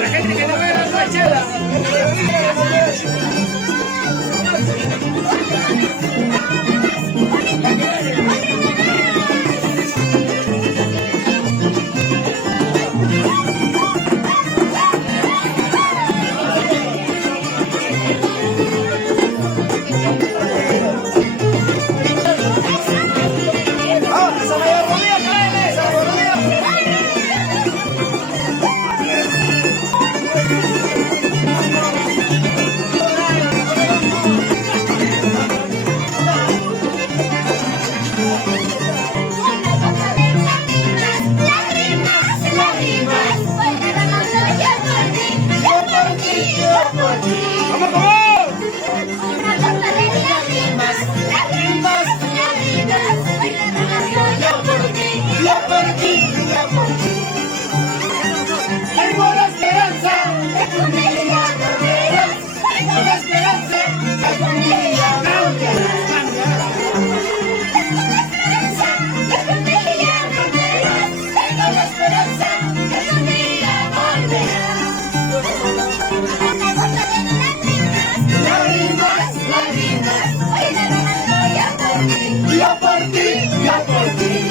la gente que no vea la chela.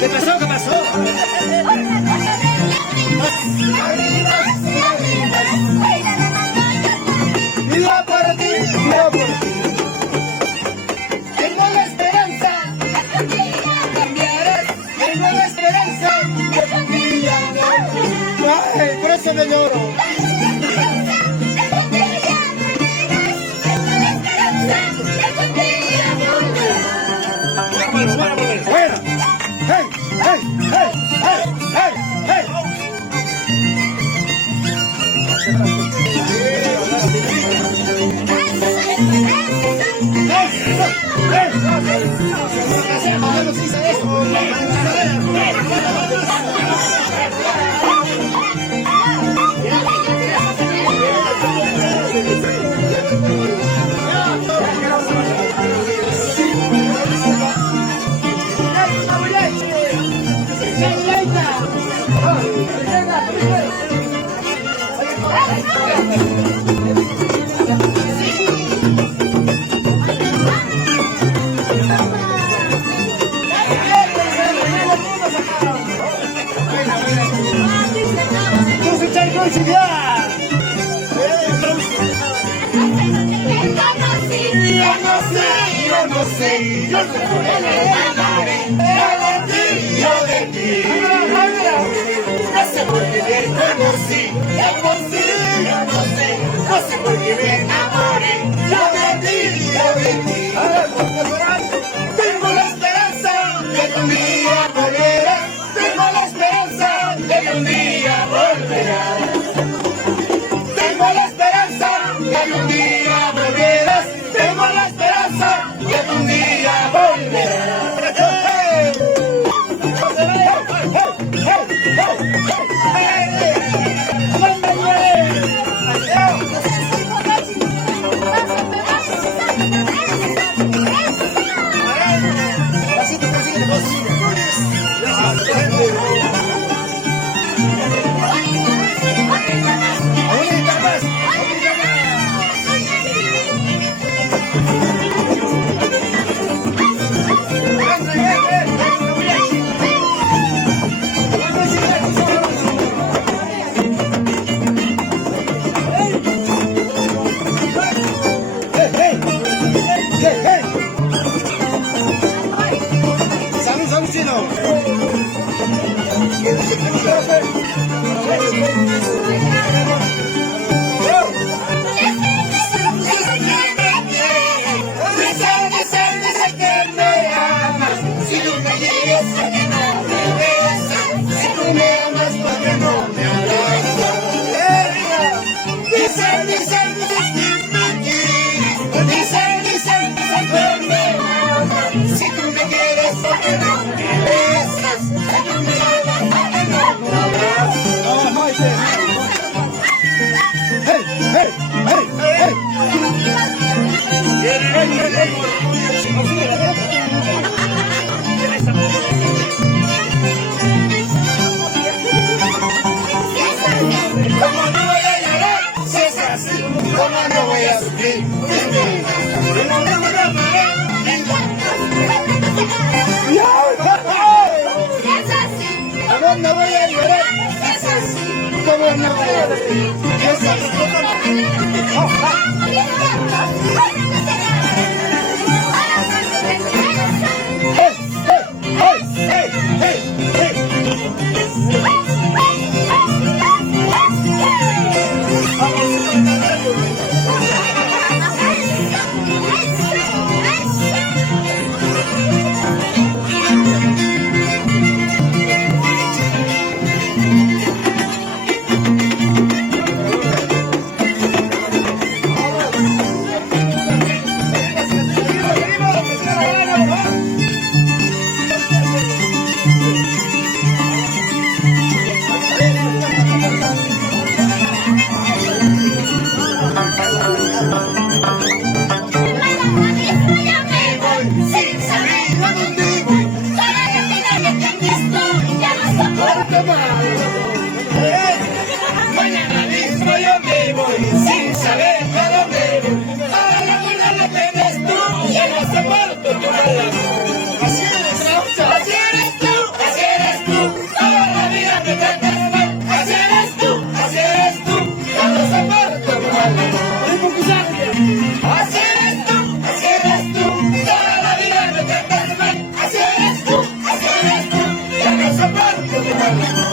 ¿Qué pasó? ¿Qué pasó? Viva por ti, viva por ti. Tengo la esperanza de que un día cambiarás. Tengo la esperanza de que un día cambiarás. Ay, por eso me lloro. Yo te enamoré de ti. No sé por qué te conocí, no sé por qué me enamoré. Yo de ti. Tengo la esperanza de que un día volverás. Tengo la esperanza de que un día volverás. Tengo la esperanza de que un día volverás. Tengo la esperanza de que un día volverás. ¿Cómo no voy a llorar? Es así. ¿Cómo no voy a llorar? Es así. Mañana mismo yo me voy sin saber a dónde voy. Ahora la vida la tienes tú, ya no soporto tu maldad. Así eres tú, toda la vida me tratas mal. Así eres tú, ya no soporto tu maldad. Así eres tú, toda la vida me tratas mal. Así eres tú, ya no soporto tu maldad.